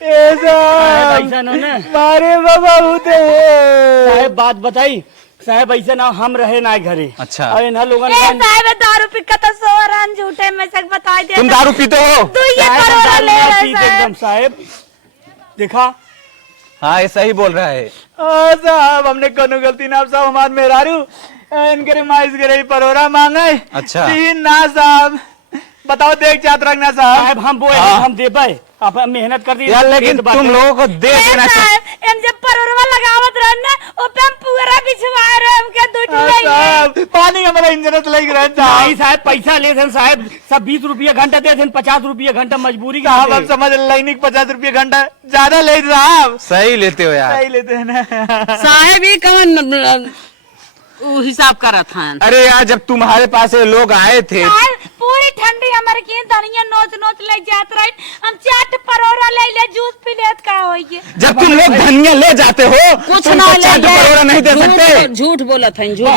साहब ऐसा ना ना मारे बाबा साहब बात बताई साहब ऐसा ना हम रहे ना घरे अच्छा। और इन्हें लोगों ए साहब दारू पी के तो सो रहा झूठे में सक बता दे तुम दारू पीते हो। तू ये परोरा ले रहे एकदम साहब देखा हाँ ऐसा ही बोल रहा है। साहब हमने कोनो गलती ना साहब हमार मेहरारू इनके माइस करे परोरा मांगे अच्छा। तीन ना साहब बताओ देख चात रखना साहब। साहब हम बोले हाँ। हम दे पाए आप मेहनत कर दी यार लेकिन तुम लोगों को दे देना चाहिए। साहब एम जब परोरवा लगावत रहना ओ पे पूरा बिछवा रहे हमके दूध ले साहब पानी हमारा इंजन से लग रहा है नहीं साहब। साहब पैसा ले थे साहब सब 20 रुपया घंटा दे थे 50 रुपया घंटा मजबूरी का साहब हम समझ लाइनिक 50 रुपये घंटा ज्यादा ले साहब। सही लेते हो यार। सही लेते हैं ना। साहेब ही कौन हिसाब करा था अरे यार जब तुम्हारे पास ये लोग आए थे साहब पूरी ठंडी हमारे की धनिया नोच नोच ले जात रही हम चाट परोरा ले जूस पी लेत का होई। जब तुम लोग धनिया ले जाते हो कुछ तुम ना तो चाट ले परोरा नहीं दे सकते। झूठ बोलत है, झूठ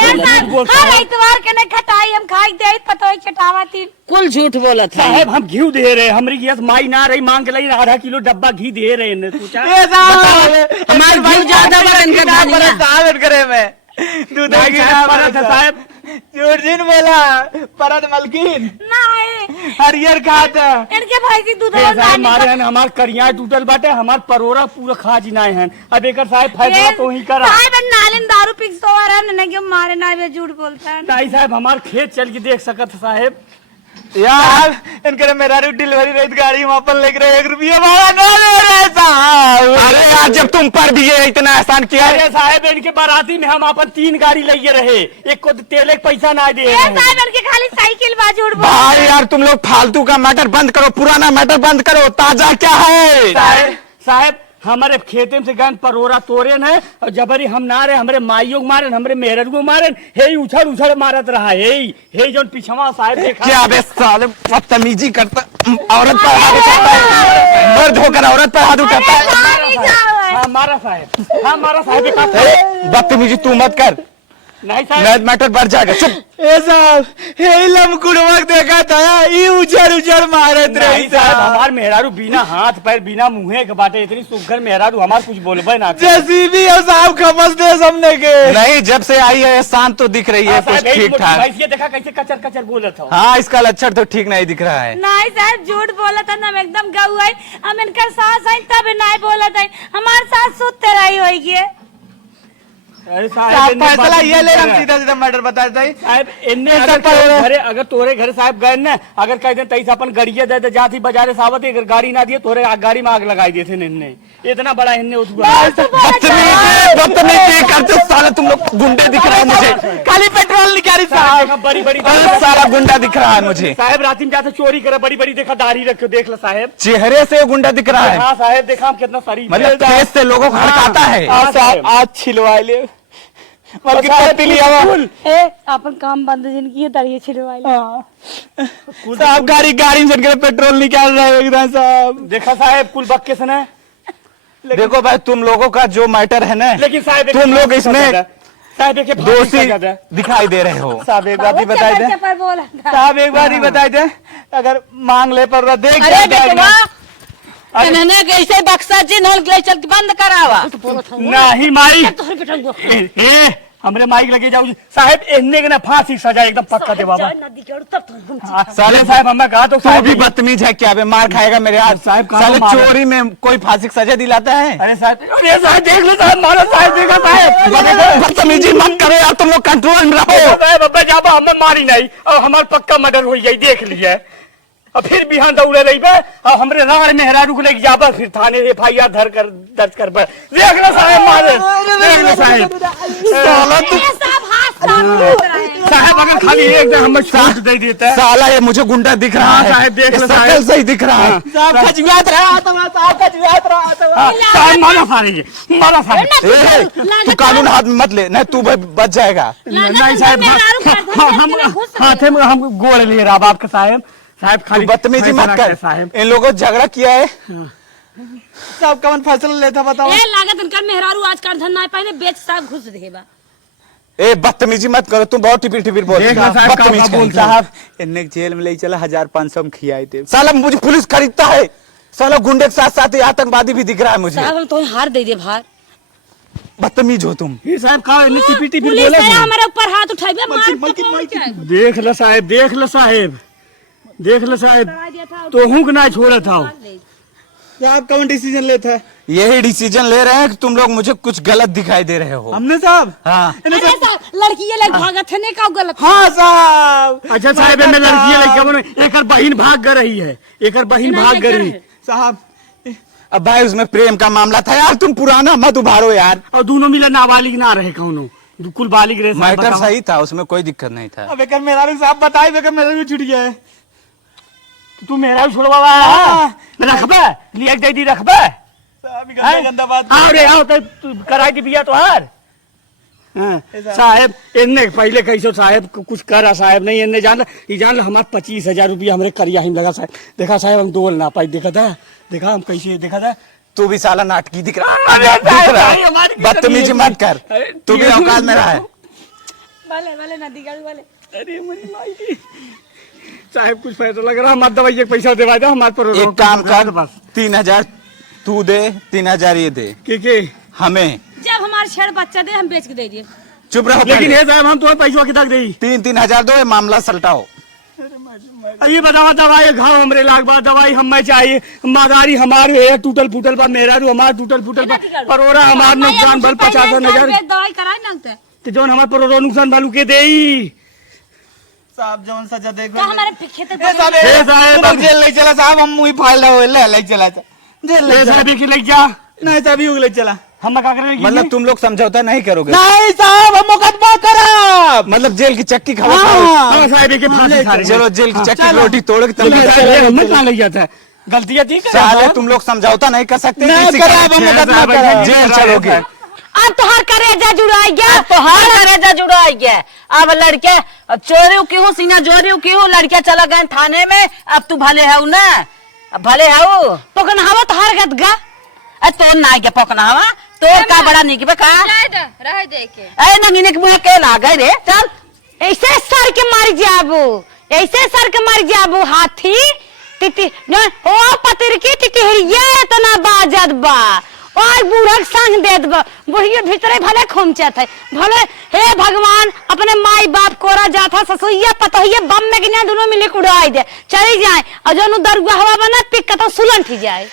हर इतवार के ने खटाई हम खाई दे पतोई चटावा थी। कुल झूठ बोलत है। साहब हम घी दे रहे, हमारी गैस माई ना रही, मांग के लाई आधा किलो डब्बा घी दे रहे हैं। सोचा हमारे घी ज्यादा बन के धनिया साहब करे में दूध नहीं साहब, परत है साहब। झूठ झूठ बोला। परत मलकिन नहीं हरियर खात इनके भाई की दूध ए साहब मारे हैं हमार करिया टूटल बाटे, हमार परोरा पूरा खा जिनाए हैं। अब एकर साहब फैसला तो ही करा। साहब नालिन दारू पी सो रहा है कि मारे ना वे झूठ बोलता है। नहीं साहब हमार खेत चल के देख सकत साहब। यार इनके मेरा डिलीवरी रही गाड़ी वहाँ पर लेकर 1 रुपया भाड़ा ना ले रहे साहब। अरे यार जब तुम पर भी ये इतना एहसान किया है। अरे साहब इनके बाराती में हम अपन 3 गाड़ी लेके रहे, एक को तेल एक पैसा ना दे ये रहे। साहब इनके खाली साइकिल बा झूठ बोल। भाई यार तुम लोग फालतू का मैटर बंद करो, पुराना मैटर बंद करो, ताजा क्या है। साहब हमारे खेते में से गन परोरा तोरे न है और जबरी हम ना रहे, हमरे माइयों को मारे, हमरे मेहर को मारे, हे उछल उछल मारत रहा। हे जोन पिछवा साहब देखा क्या बे साले बदतमीजी करता, औरत पर हाथ उठाता है, मर्द होकर औरत पर हाथ उठाता है। हमारा साहब, हमारा साहब बदतमीजी तू मत कर, नहीं साहब मैटर बढ़ जाएगा। चुप ए साहब हे लमकुड़वक देखा था ये उछल उछल मारत नहीं साहब हमार मेहरारू बिना हाथ पैर बिना मुंहे के बाटे इतनी सुगर मेहरारू हमार कुछ बोलबे ना करे। जेसीबी है साहब खमस दे सामने के। नहीं जब से आई है शांत तो दिख रही है कुछ ठीक ठाक। ये देखा कैसे कचर कचर बोलत हो। हाँ इसका लक्षण तो ठीक नहीं दिख रहा है। नहीं साहब झूठ बोला था ना, एकदम गऊ है। हम इनका सास है तब नहीं बोला था, हमारे सास सुते रही होगी। अरे फैसला ये ले, हम सीधा सीधा मैटर बता देते हैं। साहब इन्ने अगर तोरे घरे साहब गए न, अगर कह दे तैसे अपन गड़िया दे जाती बाजारे सावत अगर गाड़ी ना दिए तोरे गाड़ी में आग लगाई देते इन्ने, इतना बड़ा इन्ने बदतमीजी करते साला तुम लोग, गुंडे दिख रहा है मुझे, खाली पेट्रोल निकाली साहब, बड़ी बड़ी साला गुंडा दिख रहा है मुझे। साहब रात में जाते चोरी करे, बड़ी बड़ी देखा दाढ़ी रखे देख लो साहब, चेहरे से गुंडा दिख रहा है। हाँ साहब देखा हम कितना सारी मतलब तेज से लोगों को हड़काता है। आज छिलवा ले अपन काम बंद जिनकी दाढ़ी छिलवाई। साहब गाड़ी से पेट्रोल निकाल रहे हो एकदम साहब। देखा साहब कुल बक्के से न। देखो भाई तुम लोगों का जो मैटर है ना, लेकिन साहब तुम लोग इसमें साहब देखिए दोषी दिखाई दे रहे हो। साहब एक बात ही बताई दे, पर बोला था। साहब एक बात ही बताई दे, अगर मांग ले पर देख कैसे बक्सा जिन चल बंद करावा। नहीं माई हमरे माइक लगे जाओ साहब, इन्ने के ना फांसी सजा एकदम पक्का दे बाबा। साले साहब हमें कहा तो तू भी बदतमीज है क्या बे, मार खाएगा मेरे हाथ। साहब साले चोरी में कोई फांसी की सजा दिलाता है। अरे साहब देख लो साहब, मारो साहब देखा साहब, बदतमीजी मत करो यार, तुम लोग कंट्रोल में रहो। साहब अब्बा जाबा हमें मारी नहीं और हमार पक्का मर्डर हो जाए देख लिया, और फिर बिहान दौड़े रही बे और हमरे राण मेहरारू को लेके जाबा, फिर थाने FIR दर्ज कर बे। देख लो साहब मारे, देख लो साहब साहब अगर खाली एक दिन हमें छूट दे देता है। साला ये मुझे गुंडा दिख रहा है। साहब देख लो साहब सही दिख रहा है। साहब मारा सारे मारा साहब, तू कानून हाथ में मत ले, नहीं तू बच जाएगा। नहीं साहब हम हाथे में हम गोड़ ले रहा आपके साहब। साहब खाली बदतमीजी मत कर, साहब इन लोगों झगड़ा किया है। साहब कौन फैसला लेता बताओ। ए लागत इनका मेहरारू आज का धन ना पाए बेच साहब घुस देबा। ए बदतमीजी मत करो, तुम बहुत टिपिर बोल देख लो साहब बदतमीज का बोल साहब। इन्ने जेल में ले चला 1500 में खियाए थे। साला मुझे पुलिस खरीदता है, साला गुंडे के साथ साथ आतंकवादी भी दिख रहा है मुझे। साहब हम तो हार दे दे भार। बदतमीज हो तुम। ये साहब कहा टिपी पुलिस बोले है हमारे ऊपर हाथ उठाइबे मार। देख लो साहब, देख लो साहब, देख लो साहब, तो हूँ कि ना छोड़ा था। आप कौन डिसीजन लेता है? यही डिसीजन ले रहे हैं कि तुम लोग मुझे कुछ गलत दिखाई दे रहे हो। हमने साहब हाँ अरे साहब लड़की ये लग भागत है ने का गलत। हाँ साहब। अच्छा साहब मैं लड़की लड़की एक बहन भाग कर रही है, एक बहन भाग कर रही साहब। अब भाई उसमें प्रेम का मामला था यार, तुम पुराना मत उभारो यार। और दोनों मिले नाबालिग ना रहे कौनो, कुल बालिग रहे। मैटर सही था, उसमें कोई दिक्कत नहीं था। अब मेरा साहब बताए मेरा भी छूट गया है। तू मेरा भी छोड़वा रखबे लिया दे दी रखबे। गंदा बात। आओ रे आओ तो कराई दी बिया तो हार साहब इन्ने पहले कैसो साहब कुछ करा साहब नहीं इन्ने जान ये जान हमारे 25,000 रुपया हमारे करिया ही लगा साहब। देखा साहब हम दोल ना पाई, देखा था देखा हम कैसे देखा था। तू भी साला नाटकी दिख रहा है, बदतमीजी मत कर, तू भी औकात में रहा है। वाले नदी गाड़ू वाले। अरे मेरी माई साहब कुछ पैसा लग रहा, हमारे दवाई पैसा दे दे हमारे पर। एक काम कर, 3,000 तू दे, 3,000 ये दे के हमें। जब हमारे छेड़ बच्चा दे हम बेच के दे दिए। चुप रहो। लेकिन ये साहब हम तुम्हें पैसा कितना दे? 3,000 दो, ये मामला सलटाओ। ये बताओ दवाई घाव हमरे लाग बा, दवाई हमें चाहिए, मादारी हमारे है टूटल फूटल बा, मेरा रू हमारा टूटल फूटल बा, परोरा हमारा नुकसान भल 50,000 दवाई कराए ना तो जो हमारे परोरा नुकसान भालू के दे साहब जौन सजा देख तो हमारे खेत साहब जेल ले चला साहब, हम मुंह फाड़ रहे ले चला जेल ले साहब की लग जा नहीं साहब ले चला। हम क्या करेंगे? मतलब तुम लोग समझौता नहीं करोगे? नहीं साहब हम मुकदमा करा, मतलब जेल की चक्की खा साहब के फांसी खा रहे। चलो जेल की चक्की रोटी तोड़ के हमें कहाँ ले जाता है? गलतियाँ थी साले तुम लोग समझौता नहीं कर सकते, नहीं करा, अब हम मुकदमा करा। जेल चलोगे। अब तोहर करेजा जुड़ाई गया, तोहर करेजा जुड़ाई गया। अब लड़के चोरी क्यों सीना जोरी क्यों लड़के चला गए थाने में, अब तू भले है ना, अब भले है पकनावा तोहर गद गा तो ना गया पकनावा तो का बड़ा निक बे का रह दे के ए नंगिने के मुंह के लागे रे। चल ऐसे सर के मार जाबू, ऐसे सर के मार जाबू हाथी तिति न ओ पतिर की तितिहरिया इतना बाजत बा और बूढ़क संग देत बा, बुढ़िया भीतरे भले खोमचत है भले। हे भगवान अपने माई बाप कोरा जाता ससुइया पतोहिया बम में गिना दोनों मिले उड़ाई दे चली जाए और जो दरुआ हवा बना पिक का तो सुलंठ जाए।